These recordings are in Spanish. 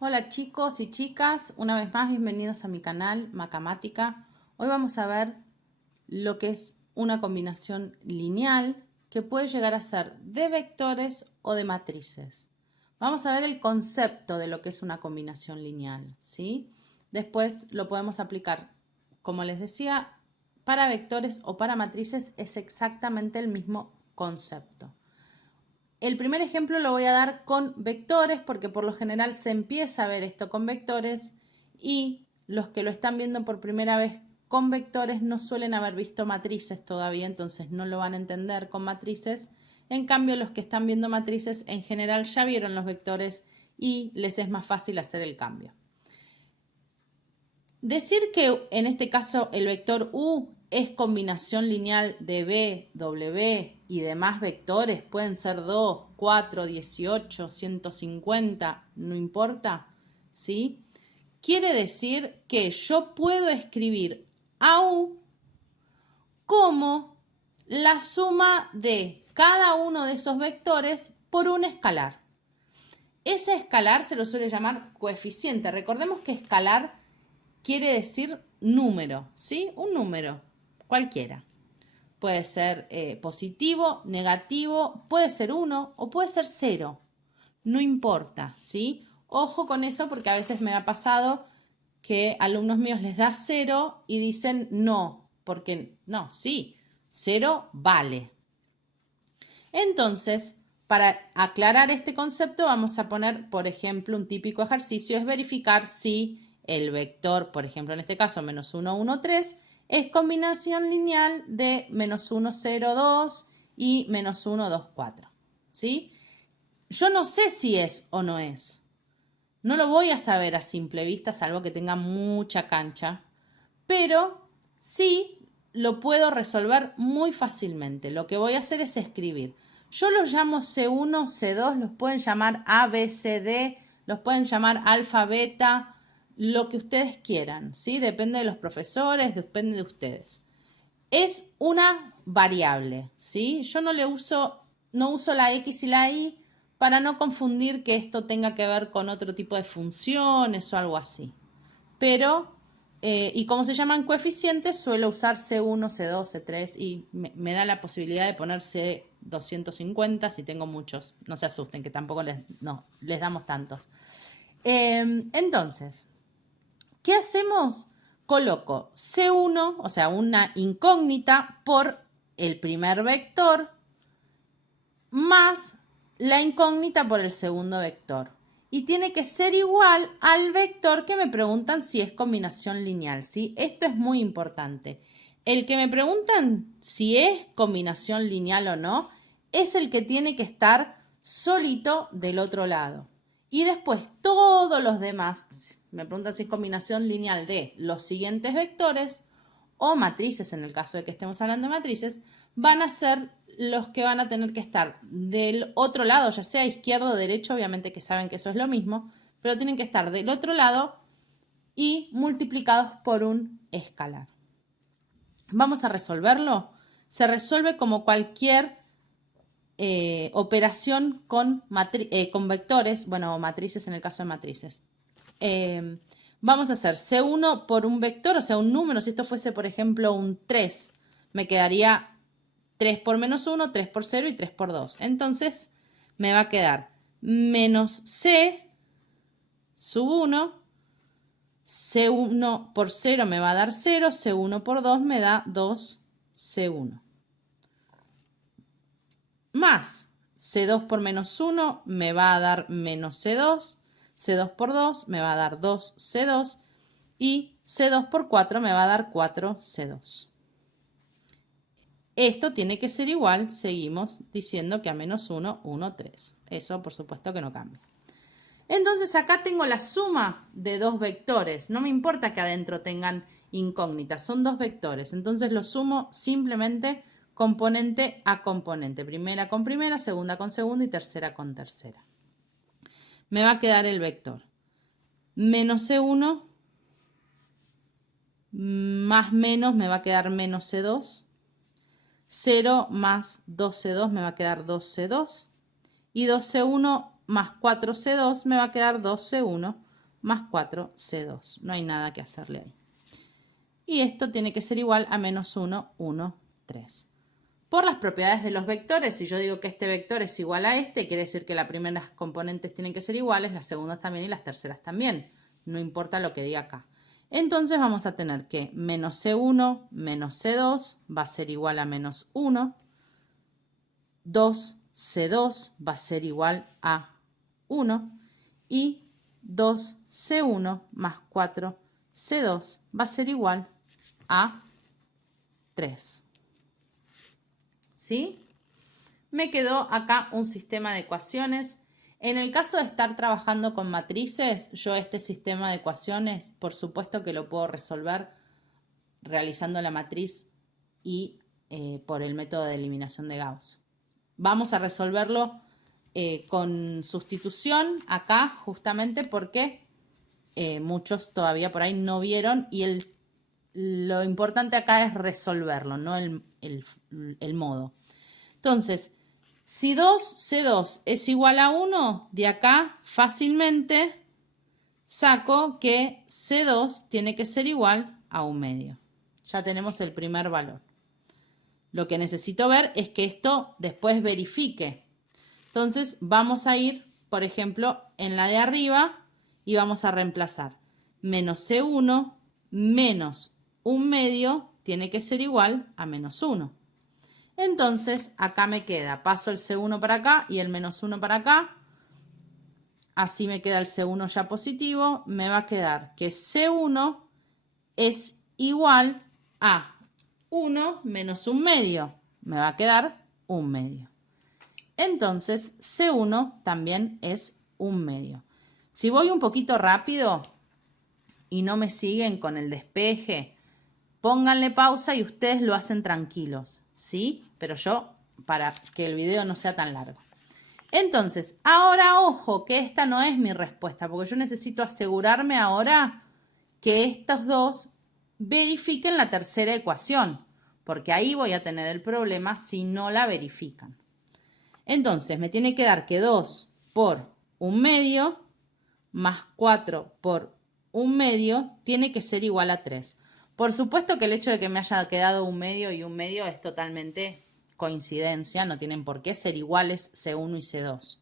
Hola chicos y chicas, una vez más bienvenidos a mi canal Macamática. Hoy vamos a ver lo que es una combinación lineal que puede llegar a ser de vectores o de matrices. Vamos a ver el concepto de lo que es una combinación lineal, ¿sí? Después lo podemos aplicar, como les decía, para vectores o para matrices es exactamente el mismo concepto. El primer ejemplo lo voy a dar con vectores porque por lo general se empieza a ver esto con vectores y los que lo están viendo por primera vez con vectores no suelen haber visto matrices todavía, entonces no lo van a entender con matrices. En cambio, los que están viendo matrices en general ya vieron los vectores y les es más fácil hacer el cambio. Decir que en este caso el vector U es combinación lineal de B, W y demás vectores, pueden ser 2, 4, 18, 150, no importa, ¿sí? Quiere decir que yo puedo escribir a U como la suma de cada uno de esos vectores por un escalar. Ese escalar se lo suele llamar coeficiente. Recordemos que escalar quiere decir número, ¿sí? Un número, cualquiera. Puede ser positivo, negativo, puede ser 1 o puede ser 0. No importa, ¿sí? Ojo con eso porque a veces me ha pasado que alumnos míos les da 0 y dicen no, porque no, sí, 0 vale. Entonces, para aclarar este concepto vamos a poner, por ejemplo, un típico ejercicio es verificar si el vector, por ejemplo, en este caso, menos 1, 1, 3, es combinación lineal de menos 1, 0, 2 y menos 1, 2, 4. ¿Sí? Yo no sé si es o no es. No lo voy a saber a simple vista, salvo que tenga mucha cancha, pero sí lo puedo resolver muy fácilmente. Lo que voy a hacer es escribir. Yo los llamo C1, C2, los pueden llamar A, B, C, D, los pueden llamar alfa, beta, lo que ustedes quieran, ¿sí? Depende de los profesores, depende de ustedes. Es una variable, ¿sí? Yo no uso la X y la Y para no confundir que esto tenga que ver con otro tipo de funciones o algo así. Pero, y como se llaman coeficientes, suelo usar C1, C2, C3 y me da la posibilidad de poner C250 si tengo muchos. No se asusten, que tampoco les damos tantos. Entonces, ¿qué hacemos? Coloco C1, o sea, una incógnita por el primer vector más la incógnita por el segundo vector. Y tiene que ser igual al vector que me preguntan si es combinación lineal, ¿sí? Esto es muy importante. El que me preguntan si es combinación lineal o no es el que tiene que estar solito del otro lado. Y después todos los demás, me preguntan si es combinación lineal de los siguientes vectores o matrices, en el caso de que estemos hablando de matrices, van a ser los que van a tener que estar del otro lado, ya sea izquierdo o derecho, obviamente que saben que eso es lo mismo, pero tienen que estar del otro lado y multiplicados por un escalar. Vamos a resolverlo. Se resuelve como cualquier operación con vectores, bueno, matrices en el caso de matrices. Vamos a hacer C1 por un vector, o sea, un número. Si esto fuese, por ejemplo, un 3, me quedaría 3 por menos 1, 3 por 0 y 3 por 2. Entonces, me va a quedar menos C sub 1. C1 por 0 me va a dar 0. C1 por 2 me da 2C1. Más C2 por menos 1 me va a dar menos C2. C2 por 2 me va a dar 2C2. Y C2 por 4 me va a dar 4C2. Esto tiene que ser igual, seguimos diciendo que a menos 1, 1, 3. Eso por supuesto que no cambia. Entonces acá tengo la suma de dos vectores. No me importa que adentro tengan incógnitas, son dos vectores. Entonces lo sumo simplemente componente a componente. Primera con primera, segunda con segunda y tercera con tercera. Me va a quedar el vector menos C1 más menos me va a quedar menos C2. 0 más 2C2 me va a quedar 2C2. Y 2C1 más 4C2 me va a quedar 2C1 más 4C2. No hay nada que hacerle ahí. Y esto tiene que ser igual a menos 1, 1, 3. Por las propiedades de los vectores, si yo digo que este vector es igual a este, quiere decir que las primeras componentes tienen que ser iguales, las segundas también y las terceras también. No importa lo que diga acá. Entonces vamos a tener que menos C1 menos C2 va a ser igual a menos 1. 2C2 va a ser igual a 1. Y 2C1 más 4C2 va a ser igual a 3. ¿Sí? Me quedó acá un sistema de ecuaciones. En el caso de estar trabajando con matrices, yo este sistema de ecuaciones, por supuesto que lo puedo resolver realizando la matriz y por el método de eliminación de Gauss. Vamos a resolverlo con sustitución acá, justamente porque muchos todavía por ahí no vieron y lo importante acá es resolverlo, no el modo. Entonces, si 2C2 es igual a 1, de acá fácilmente saco que C2 tiene que ser igual a 1/2. Ya tenemos el primer valor. Lo que necesito ver es que esto después verifique. Entonces vamos a ir, por ejemplo, en la de arriba y vamos a reemplazar. Menos C1 menos 1/2 tiene que ser igual a menos 1. Entonces, acá me queda, paso el C1 para acá y el menos 1 para acá. Así me queda el C1 ya positivo. Me va a quedar que C1 es igual a 1 menos 1/2. Me va a quedar 1/2. Entonces, C1 también es 1/2. Si voy un poquito rápido y no me siguen con el despeje, pónganle pausa y ustedes lo hacen tranquilos, ¿sí? Pero yo, para que el video no sea tan largo. Entonces, ahora ojo, que esta no es mi respuesta, porque yo necesito asegurarme ahora que estos dos verifiquen la tercera ecuación, porque ahí voy a tener el problema si no la verifican. Entonces, me tiene que dar que 2 por 1/2 más 4 por 1/2 tiene que ser igual a 3. Por supuesto que el hecho de que me haya quedado 1/2 y 1/2 es totalmente coincidencia, no tienen por qué ser iguales C1 y C2.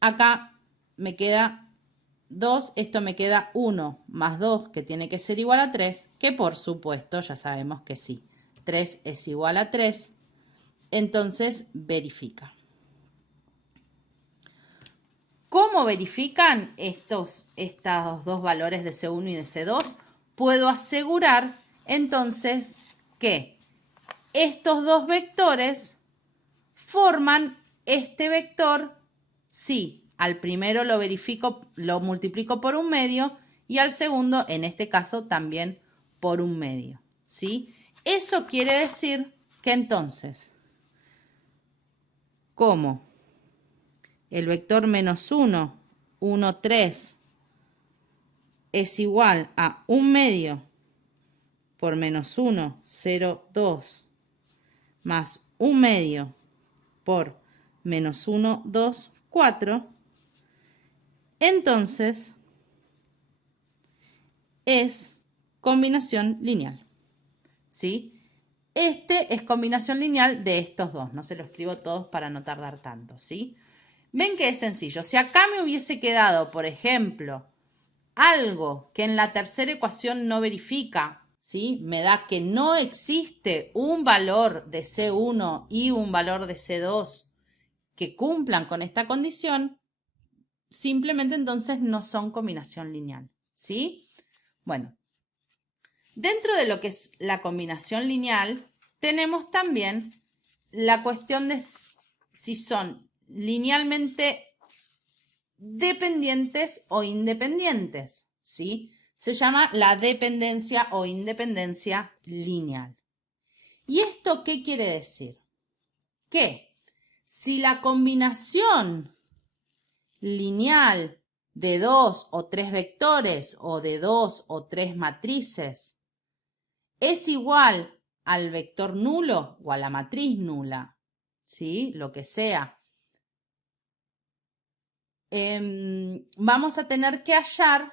Acá me queda 2, esto me queda 1 más 2, que tiene que ser igual a 3, que por supuesto ya sabemos que sí. 3 es igual a 3, entonces verifica. ¿Cómo verifican estos dos valores de C1 y de C2? Puedo asegurar entonces que estos dos vectores forman este vector si al primero lo verifico, lo multiplico por 1/2 y al segundo, en este caso, también por 1/2. ¿Sí? Eso quiere decir que entonces, como el vector menos 1, 1, 3 es igual a 1/2 por menos 1, 0, 2 más 1/2 por menos 1, 2, 4, entonces es combinación lineal. ¿Sí? Este es combinación lineal de estos dos. No se lo escribo todos para no tardar tanto. ¿Sí? Ven que es sencillo. Si acá me hubiese quedado, por ejemplo, algo que en la tercera ecuación no verifica, ¿sí? Me da que no existe un valor de C1 y un valor de C2 que cumplan con esta condición, simplemente entonces no son combinación lineal, ¿sí? Bueno, dentro de lo que es la combinación lineal, tenemos también la cuestión de si son linealmente dependientes o independientes, ¿sí? Se llama la dependencia o independencia lineal. ¿Y esto qué quiere decir? Que si la combinación lineal de 2 o 3 vectores o de 2 o 3 matrices es igual al vector nulo o a la matriz nula, ¿sí? Lo que sea. Vamos a tener que hallar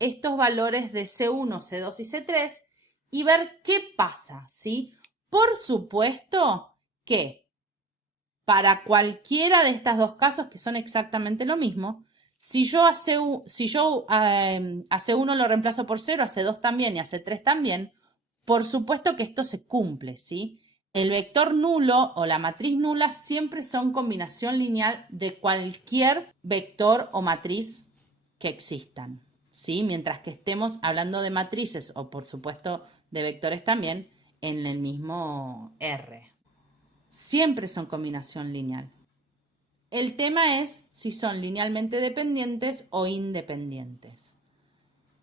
estos valores de C1, C2 y C3 y ver qué pasa, ¿sí? Por supuesto que para cualquiera de estos dos casos, que son exactamente lo mismo, si yo a C1 lo reemplazo por 0, a C2 también y a C3 también, por supuesto que esto se cumple, ¿sí? El vector nulo o la matriz nula siempre son combinación lineal de cualquier vector o matriz que existan, ¿sí? Mientras que estemos hablando de matrices o por supuesto de vectores también en el mismo R. Siempre son combinación lineal. El tema es si son linealmente dependientes o independientes.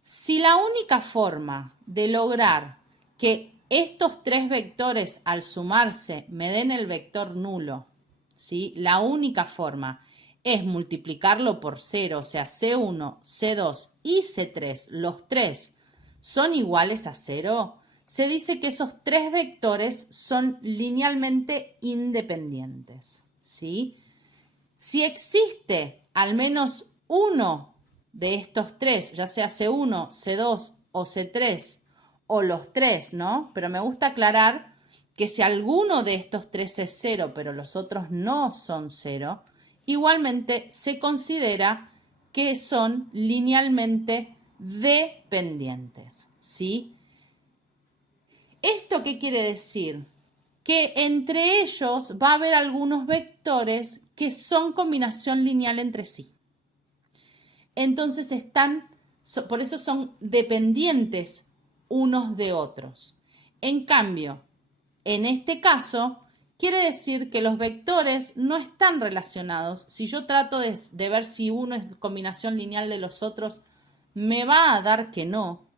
Si la única forma de lograr que estos tres vectores al sumarse me den el vector nulo, ¿sí? La única forma es multiplicarlo por 0, o sea, C1, C2 y C3, los tres son iguales a 0, se dice que esos tres vectores son linealmente independientes, ¿sí? Si existe al menos uno de estos tres, ya sea C1, C2 o C3, o los tres, ¿no? Pero me gusta aclarar que si alguno de estos tres es 0, pero los otros no son 0, igualmente se considera que son linealmente dependientes, ¿sí? ¿Esto qué quiere decir? Que entre ellos va a haber algunos vectores que son combinación lineal entre sí. Entonces por eso son dependientes unos de otros. En cambio, en este caso, quiere decir que los vectores no están relacionados. Si yo trato de ver si uno es combinación lineal de los otros, me va a dar que no,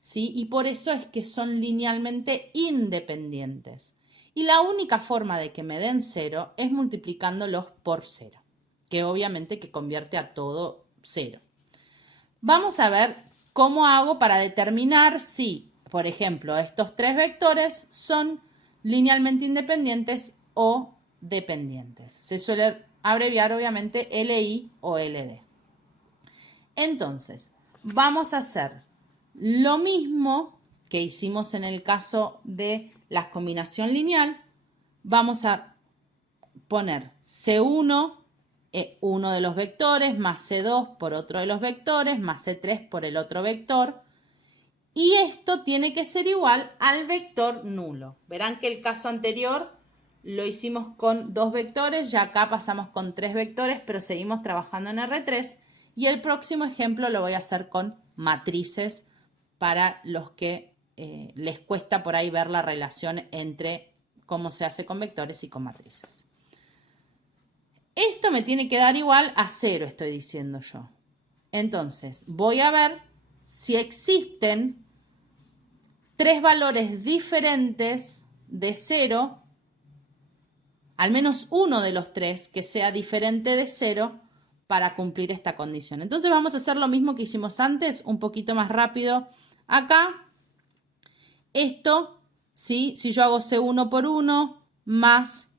¿sí? Y por eso es que son linealmente independientes. Y la única forma de que me den 0 es multiplicándolos por 0, que obviamente que convierte a todo 0. Vamos a ver cómo hago para determinar si, por ejemplo, estos tres vectores son linealmente independientes o dependientes. Se suele abreviar obviamente LI o LD. Entonces, vamos a hacer lo mismo que hicimos en el caso de la combinación lineal. Vamos a poner C1, uno de los vectores, más C2 por otro de los vectores, más C3 por el otro vector. Y esto tiene que ser igual al vector nulo. Verán que el caso anterior lo hicimos con dos vectores, ya acá pasamos con tres vectores, pero seguimos trabajando en R3. Y el próximo ejemplo lo voy a hacer con matrices para los que les cuesta por ahí ver la relación entre cómo se hace con vectores y con matrices. Esto me tiene que dar igual a 0, estoy diciendo yo. Entonces, voy a ver si existen tres valores diferentes de 0, al menos uno de los tres que sea diferente de 0 para cumplir esta condición. Entonces vamos a hacer lo mismo que hicimos antes, un poquito más rápido acá. Esto, ¿sí? Si yo hago C1 por 1 más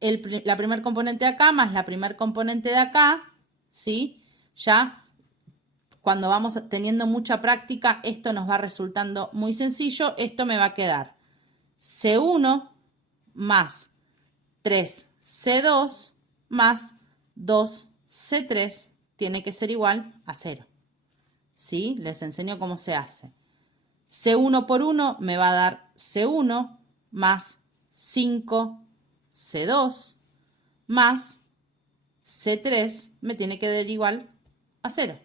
la primer componente de acá más la primer componente de acá, ¿sí? Ya cuando vamos teniendo mucha práctica, esto nos va resultando muy sencillo. Esto me va a quedar C1 más 3C2 más 2C3 tiene que ser igual a 0. ¿Sí? Les enseño cómo se hace. C1 por 1 me va a dar C1 más 5C2 más C3 me tiene que dar igual a 0.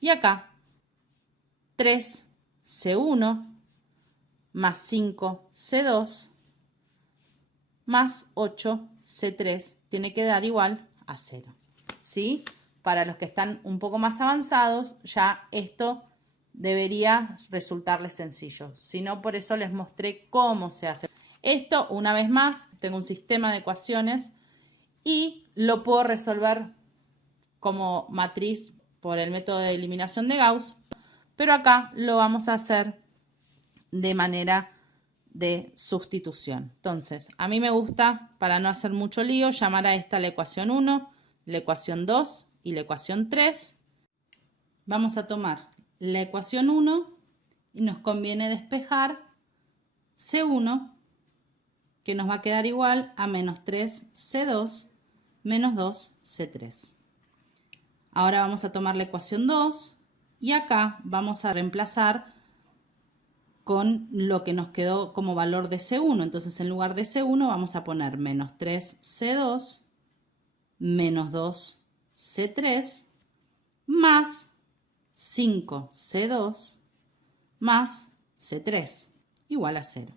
Y acá 3C1 más 5C2 más 8C3 tiene que dar igual a 0. ¿Sí? Para los que están un poco más avanzados, ya esto debería resultarles sencillo. Si no, por eso les mostré cómo se hace. Esto, una vez más, tengo un sistema de ecuaciones y lo puedo resolver como matriz por el método de eliminación de Gauss, pero acá lo vamos a hacer de manera de sustitución. Entonces, a mí me gusta, para no hacer mucho lío, llamar a esta la ecuación 1, la ecuación 2 y la ecuación 3. Vamos a tomar la ecuación 1 y nos conviene despejar C1, que nos va a quedar igual a menos 3C2 menos 2C3. Ahora vamos a tomar la ecuación 2 y acá vamos a reemplazar con lo que nos quedó como valor de C1. Entonces en lugar de C1 vamos a poner menos 3C2 menos 2C3 más 5C2 más C3 igual a 0.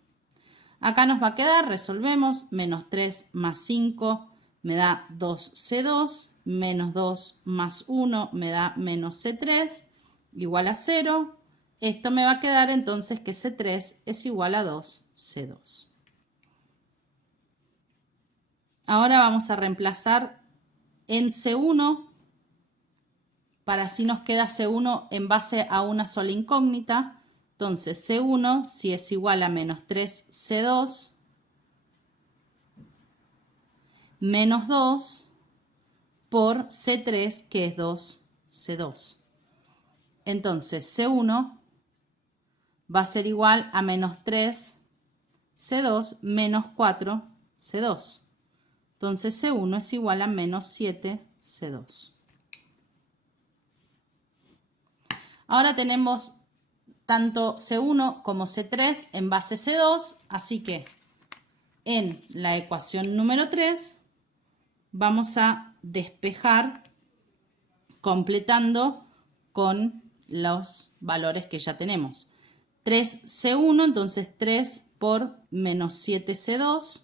Acá nos va a quedar, resolvemos, menos 3 más 5 me da 2C2, menos 2 más 1 me da menos C3 igual a 0. Esto me va a quedar entonces que C3 es igual a 2C2. Ahora vamos a reemplazar en C1, para así nos queda C1 en base a una sola incógnita. Entonces C1 si es igual a menos 3C2 menos 2 por C3 que es 2C2. Entonces C1 va a ser igual a menos 3C2 menos 4C2. Entonces C1 es igual a menos 7C2. Ahora tenemos tanto C1 como C3 en base C2, así que en la ecuación número 3 vamos a despejar completando con los valores que ya tenemos. 3C1, entonces 3 por menos 7C2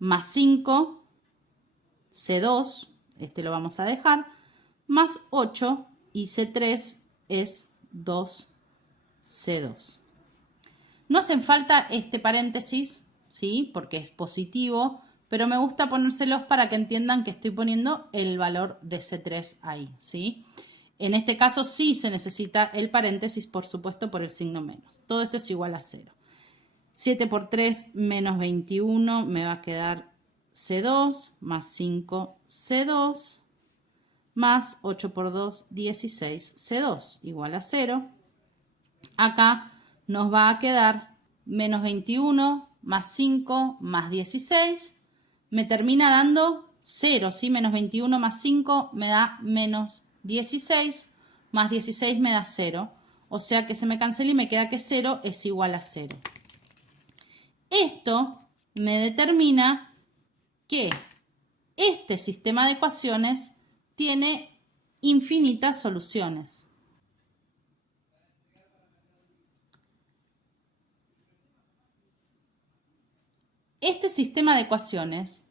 más 5 C2, este lo vamos a dejar, más 8 y C3 es 2C2. No hacen falta este paréntesis, ¿sí? Porque es positivo, pero me gusta ponérselos para que entiendan que estoy poniendo el valor de C3 ahí, ¿sí? En este caso sí se necesita el paréntesis, por supuesto, por el signo menos. Todo esto es igual a 0. 7 por 3 menos 21 me va a quedar C2 más 5 C2 más 8 por 2, 16 C2 igual a 0. Acá nos va a quedar menos 21 más 5 más 16. Me termina dando 0, ¿sí? Menos 21 más 5 me da menos 16, más 16 me da 0. O sea que se me cancela y me queda que 0 es igual a 0. Esto me determina que este sistema de ecuaciones tiene infinitas soluciones. Este sistema de ecuaciones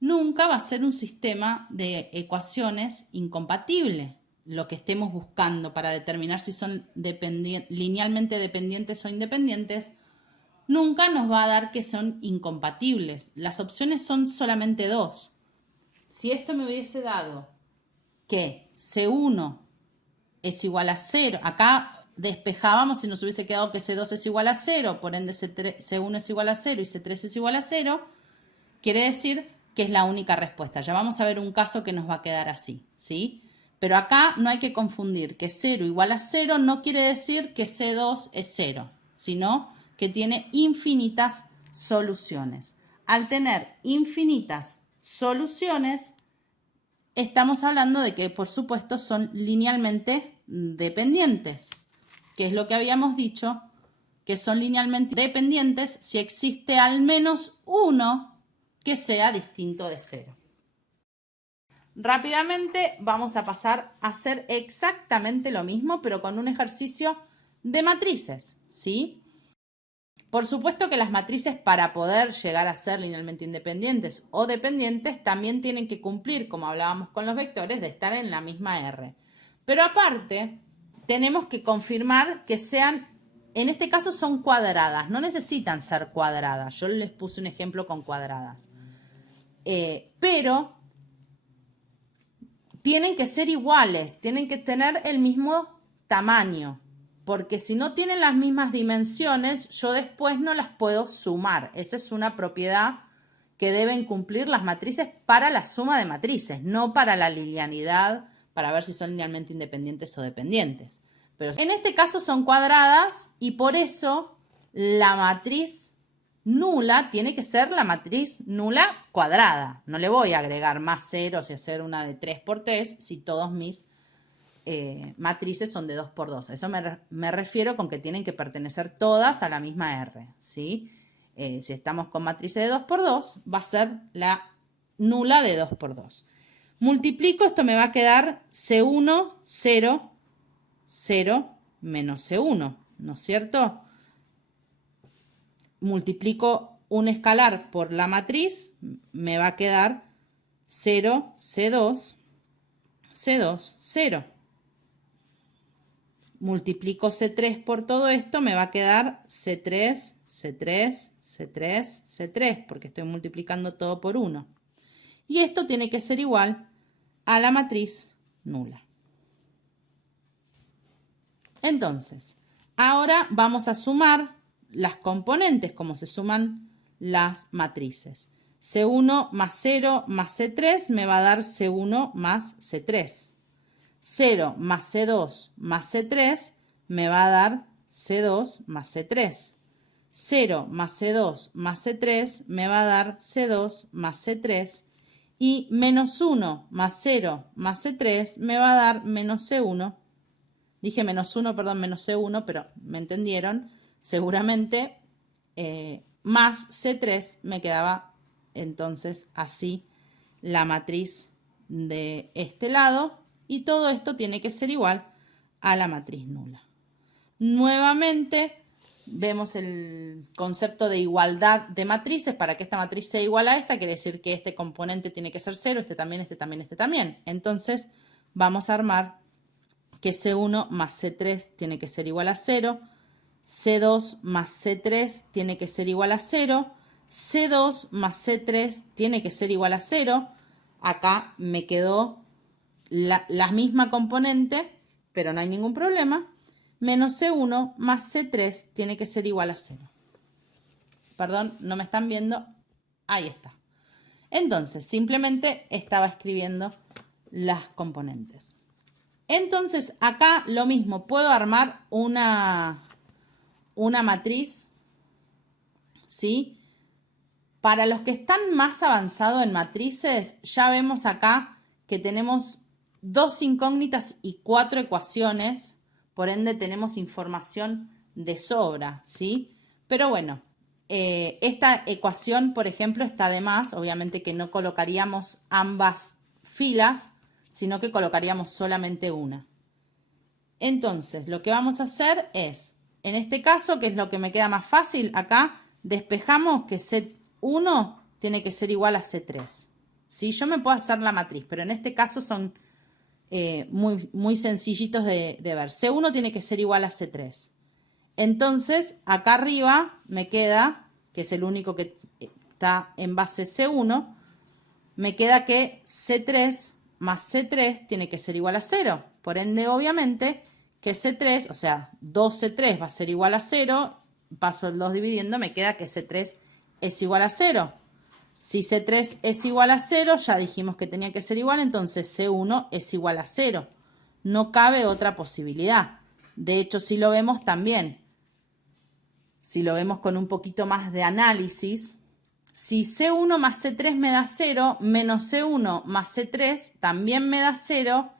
nunca va a ser un sistema de ecuaciones incompatible, lo que estemos buscando para determinar si son linealmente dependientes o independientes, nunca nos va a dar que son incompatibles. Las opciones son solamente dos. Si esto me hubiese dado que C1 es igual a 0, acá despejábamos y nos hubiese quedado que C2 es igual a 0, por ende C1 es igual a 0 y C3 es igual a 0, quiere decir que es la única respuesta. Ya vamos a ver un caso que nos va a quedar así, ¿sí? Pero acá no hay que confundir que 0 igual a 0 no quiere decir que C2 es 0, sino que tiene infinitas soluciones. Al tener infinitas soluciones, estamos hablando de que, por supuesto, son linealmente dependientes, que es lo que habíamos dicho, que son linealmente dependientes si existe al menos uno que sea distinto de 0. Rápidamente vamos a pasar a hacer exactamente lo mismo, pero con un ejercicio de matrices, ¿sí? Por supuesto que las matrices, para poder llegar a ser linealmente independientes o dependientes, también tienen que cumplir, como hablábamos con los vectores, de estar en la misma R. Pero aparte, tenemos que confirmar que sean, en este caso son cuadradas, no necesitan ser cuadradas. Yo les puse un ejemplo con cuadradas. Pero tienen que ser iguales, tienen que tener el mismo tamaño. Porque si no tienen las mismas dimensiones, yo después no las puedo sumar. Esa es una propiedad que deben cumplir las matrices para la suma de matrices, no para la linealidad, para ver si son linealmente independientes o dependientes. Pero en este caso son cuadradas y por eso la matriz nula tiene que ser la matriz nula cuadrada. No le voy a agregar más ceros y hacer una de 3 por 3 si todos mis matrices son de 2 por 2. A eso me refiero con que tienen que pertenecer todas a la misma R, ¿sí? Si estamos con matrices de 2 por 2, va a ser la nula de 2 por 2. Multiplico, esto me va a quedar C1, 0, 0 menos C1, ¿no es cierto? Multiplico un escalar por la matriz, me va a quedar 0, C2, C2, 0. Multiplico C3 por todo esto, me va a quedar C3, C3, C3, C3, porque estoy multiplicando todo por 1. Y esto tiene que ser igual a la matriz nula. Entonces, ahora vamos a sumar las componentes, como se suman las matrices. C1 más 0 más C3 me va a dar C1 más C3. 0 más C2 más C3 me va a dar C2 más C3. 0 más C2 más C3 me va a dar C2 más C3. Y menos 1 más 0 más C3 me va a dar menos C1. Dije menos 1, perdón, menos C1, pero me entendieron. Seguramente más C3 me quedaba entonces así la matriz de este lado. Y todo esto tiene que ser igual a la matriz nula. Nuevamente vemos el concepto de igualdad de matrices. Para que esta matriz sea igual a esta, quiere decir que este componente tiene que ser 0, este también, este también, este también. Entonces vamos a armar que C1 más C3 tiene que ser igual a 0. C2 más C3 tiene que ser igual a 0. C2 más C3 tiene que ser igual a 0. Acá me quedó la misma componente, pero no hay ningún problema. Menos C1 más C3 tiene que ser igual a 0. Perdón, no me están viendo. Ahí está. Entonces, simplemente estaba escribiendo las componentes. Entonces, acá lo mismo. Puedo armar una matriz, ¿sí? Para los que están más avanzados en matrices, ya vemos acá que tenemos 2 incógnitas y 4 ecuaciones, por ende tenemos información de sobra, ¿sí? Pero bueno, esta ecuación, por ejemplo, está de más, obviamente que no colocaríamos ambas filas, sino que colocaríamos solamente una. Entonces, lo que vamos a hacer es, en este caso, que es lo que me queda más fácil, acá despejamos que C1 tiene que ser igual a C3. ¿Sí? Yo me puedo hacer la matriz, pero en este caso son muy sencillitos de ver. C1 tiene que ser igual a C3. Entonces, acá arriba me queda, que es el único que está en base C1, me queda que C3 más C3 tiene que ser igual a 0. Por ende, obviamente, que C3, o sea, 2C3 va a ser igual a 0. Paso el 2 dividiendo, me queda que C3 es igual a 0. Si C3 es igual a 0, ya dijimos que tenía que ser igual, entonces C1 es igual a 0. No cabe otra posibilidad. De hecho, si lo vemos también, si lo vemos con un poquito más de análisis, si C1 más C3 me da 0, menos C1 más C3 también me da 0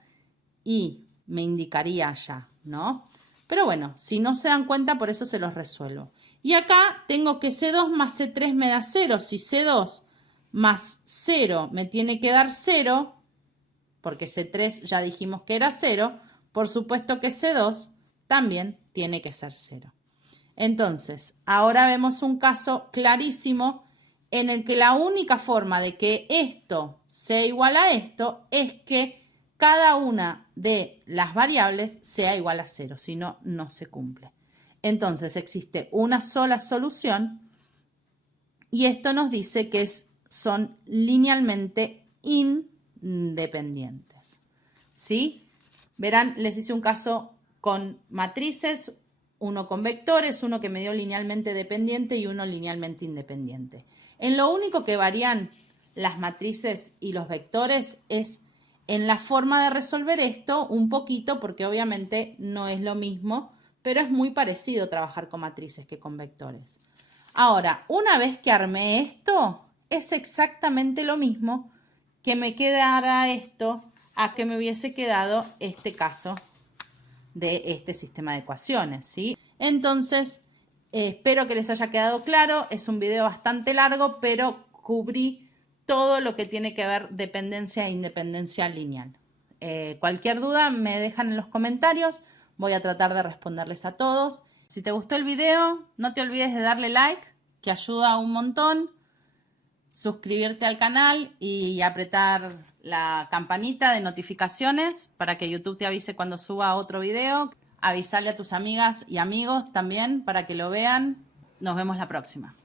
y me indicaría ya, ¿no? Pero bueno, si no se dan cuenta, por eso se los resuelvo. Y acá tengo que C2 más C3 me da 0. Si C2 más 0 me tiene que dar 0, porque C3 ya dijimos que era 0, por supuesto que C2 también tiene que ser 0. Entonces, ahora vemos un caso clarísimo en el que la única forma de que esto sea igual a esto es que cada una de las variables sea igual a 0, si no, no se cumple. Entonces, existe una sola solución y esto nos dice que son linealmente independientes. ¿Sí? Verán, les hice un caso con matrices, uno con vectores, uno que me dio linealmente dependiente y uno linealmente independiente. En lo único que varían las matrices y los vectores es en la forma de resolver esto un poquito, porque obviamente no es lo mismo, pero es muy parecido trabajar con matrices que con vectores. Ahora, una vez que armé esto, es exactamente lo mismo que me quedara esto a que me hubiese quedado este caso de este sistema de ecuaciones, ¿sí? Entonces, espero que les haya quedado claro. Es un video bastante largo, pero cubrí todo lo que tiene que ver dependencia e independencia lineal. Cualquier duda me dejan en los comentarios. Voy a tratar de responderles a todos. Si te gustó el video, no te olvides de darle like, que ayuda un montón. Suscribirte al canal y apretar la campanita de notificaciones para que YouTube te avise cuando suba otro video. Avisarle a tus amigas y amigos también para que lo vean. Nos vemos la próxima.